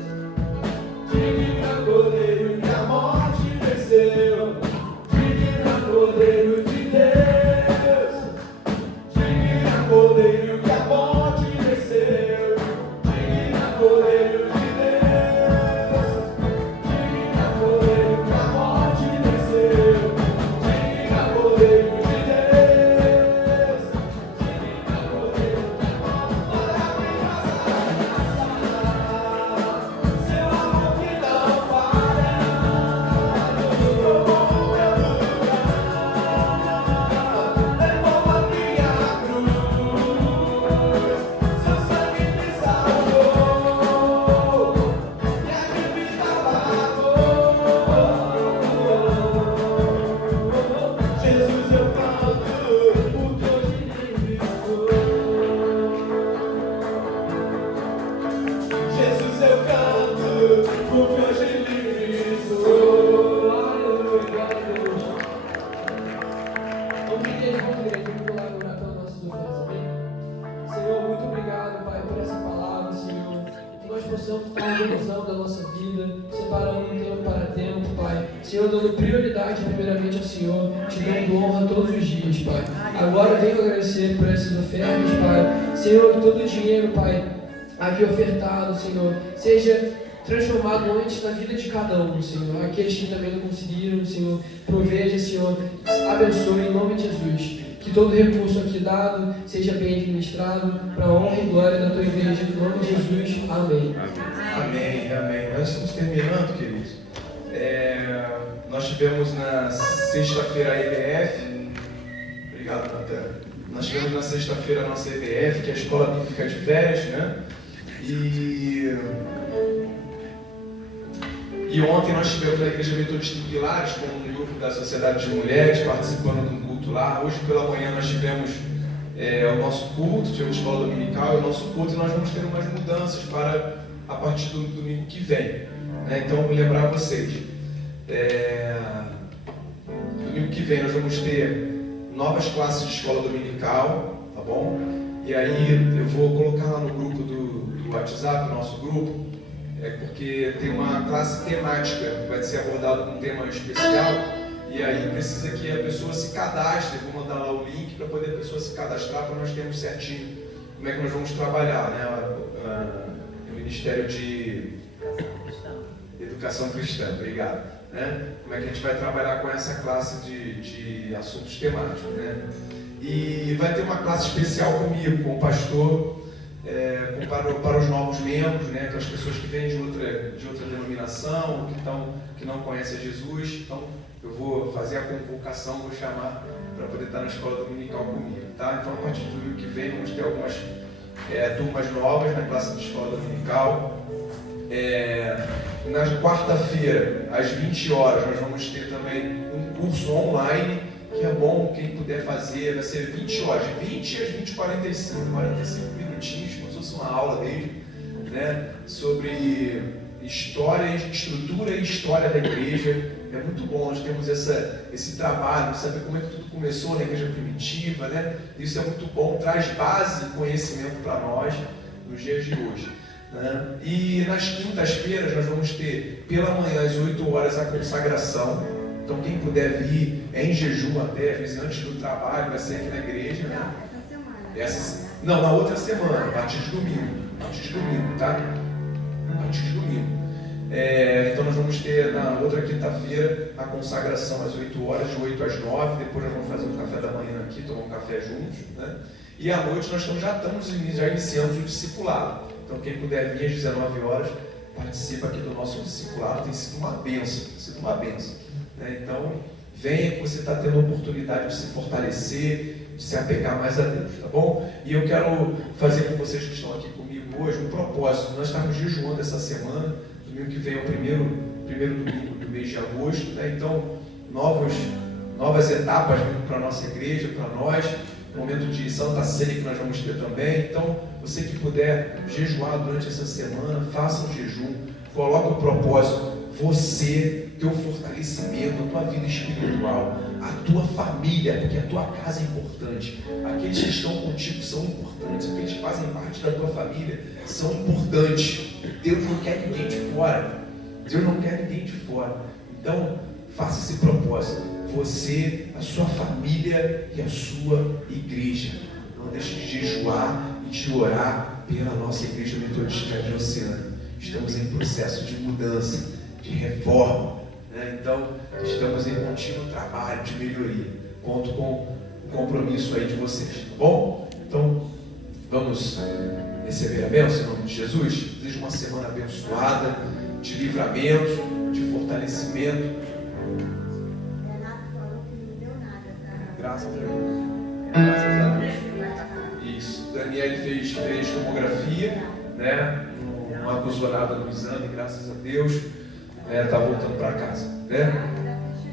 digna Cordeiro que a morte venceu, digna Cordeiro de Deus, digna Cordeiro que a morte venceu, digna Cordeiro de Deus, digna Cordeiro que a morte venceu, digna Cordeiro de Deus, digna Cordeiro que a morte venceu, seu amor que não falha, tomou o meu lugar, levou a minha cruz, seu sangue me salvou, e a dívida pagou. Jesus, eu canto, porque hoje livre sou. Jesus, eu canto, porque hoje livre sou. Aleluia, Deus. Vamos entender, vamos pular orar pela nossa defesa, amém? Senhor, muito obrigado, Pai, por essa palavra, Senhor. Que nós possamos estar organizando a nossa vida, separando tempo para tempo, Pai. Senhor, dando prioridade primeiramente ao Senhor, te dando honra todos os dias, Pai. Agora venho agradecer por essas ofertas, Pai. Senhor, que todo o dinheiro, Pai, aqui ofertado, Senhor, seja transformado antes na vida de cada um, Senhor. Aqueles que também não conseguiram, Senhor, proveja, Senhor, abençoe em nome de Jesus. Que todo recurso aqui dado seja bem administrado para a honra e glória da tua igreja, em nome de Jesus. Amém. Amém, amém. Nós estamos terminando, queridos. Nós tivemos na sexta-feira a EBF. Obrigado, Natan. Nós tivemos na sexta-feira a nossa EBF, que é a Escola Bíblica de Férias, né? E ontem nós tivemos na Igreja Metodista em Pilares, com um grupo da Sociedade de Mulheres, participando de um culto lá. Hoje pela manhã nós tivemos o nosso culto, tivemos escola dominical, o nosso culto, e nós vamos ter umas mudanças para a partir do domingo que vem, né? Então, vou lembrar vocês, domingo que vem nós vamos ter novas classes de escola dominical, tá bom? E aí eu vou colocar lá no grupo do WhatsApp, o nosso grupo, porque tem uma classe temática que vai ser abordada com um tema especial, e aí precisa que a pessoa se cadastre. Vou mandar lá o link para poder a pessoa se cadastrar, para nós termos certinho como é que nós vamos trabalhar, né? O Ministério de Educação Cristã, obrigado. Né? Como é que a gente vai trabalhar com essa classe de assuntos temáticos, né? E vai ter uma classe especial comigo, com o pastor, para os novos membros, né? Para as pessoas que vêm de outra denominação, que não conhecem Jesus. Então, eu vou fazer a convocação, vou chamar para poder estar na escola dominical comigo, tá? Então, a partir do domingo que vem, vamos ter algumas turmas novas na classe de escola dominical. Na quarta-feira, às 20 horas, nós vamos ter também um curso online, que é bom, quem puder fazer, vai ser 20 horas, de 20 às 20h45, 45 minutinhos, como se fosse uma aula dele, né, sobre história, estrutura e história da igreja. É muito bom, nós temos esse trabalho, saber como é que tudo começou na igreja primitiva, né? Isso é muito bom, traz base e conhecimento para nós nos dias de hoje, né? E nas quintas-feiras nós vamos ter, pela manhã às 8 horas, a consagração. Então quem puder vir em jejum até, às vezes antes do trabalho, vai ser aqui na igreja, né? Não, na outra semana, a partir de domingo, tá? A partir de domingo. Então nós vamos ter na outra quinta-feira a consagração às 8 horas, de 8 às 9, depois nós vamos fazer um café da manhã aqui, tomar um café juntos, né? E à noite nós já iniciamos o discipulado. Então quem puder vir às 19 horas, participa aqui do nosso discipulado. Tem sido uma bênção, né? Então venha, que você está tendo a oportunidade de se fortalecer, de se apegar mais a Deus, tá bom? E eu quero fazer com vocês que estão aqui comigo hoje um propósito. Nós estamos jejuando essa semana. Domingo que vem é o primeiro domingo do mês de agosto, né? Então, novas etapas vindo para a nossa igreja, para nós, momento de Santa Ceia que nós vamos ter também. Então, você que puder jejuar durante essa semana, faça um jejum, coloque o propósito, você, teu fortalecimento, a tua vida espiritual, a tua família, porque a tua casa é importante. Aqueles que estão contigo são importantes, aqueles que fazem parte da tua família são importantes. Deus não quer ninguém de fora. Deus não quer ninguém de fora. Então, faça esse propósito. Você, a sua família e a sua igreja. Não deixe de jejuar e de orar pela nossa igreja metodista de Jardim Oceano. Estamos em processo de mudança, de reforma, né? Então, estamos em contínuo trabalho de melhoria. Conto com o compromisso aí de vocês, tá bom? Então, vamos receber a bênção em nome de Jesus. Desejo uma semana abençoada, de livramento, de fortalecimento. Graças a Deus. Graças a Deus. Isso. Daniel fez tomografia, né? Uma acusonada no exame, graças a Deus. Está voltando para casa, né?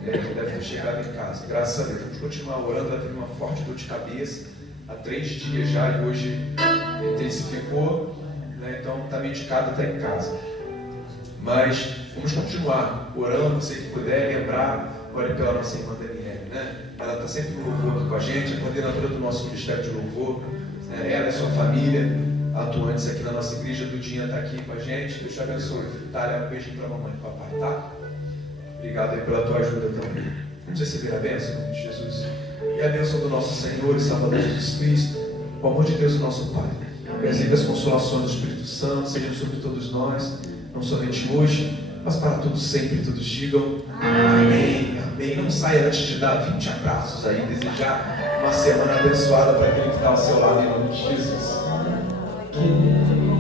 Deve ter chegado em casa, graças a Deus. Vamos continuar orando. Ela teve uma forte dor de cabeça há 3 dias já e hoje intensificou, né? Então está medicada, está em casa. Mas vamos continuar orando. Se que puder lembrar, ore pela nossa irmã Daniele, né? Ela está sempre no louvor aqui com a gente, a coordenadora do nosso Ministério de Louvor, né? Ela e sua família, atuantes aqui na nossa igreja. Dudinha está aqui com a gente. Deus te abençoe. Tá, um beijinho para a mamãe e papai, tá? Obrigado aí pela tua ajuda também. Vamos receber a bênção em nome de Jesus. E a bênção do nosso Senhor e Salvador Jesus Cristo, o amor de Deus, o nosso Pai, e as consolações do Espírito Santo sejam sobre todos nós, não somente hoje, mas para todos sempre. Todos digam amém, amém. Não saia antes de dar 20 abraços aí, desejar uma semana abençoada para aquele que está ao seu lado em nome de Jesus.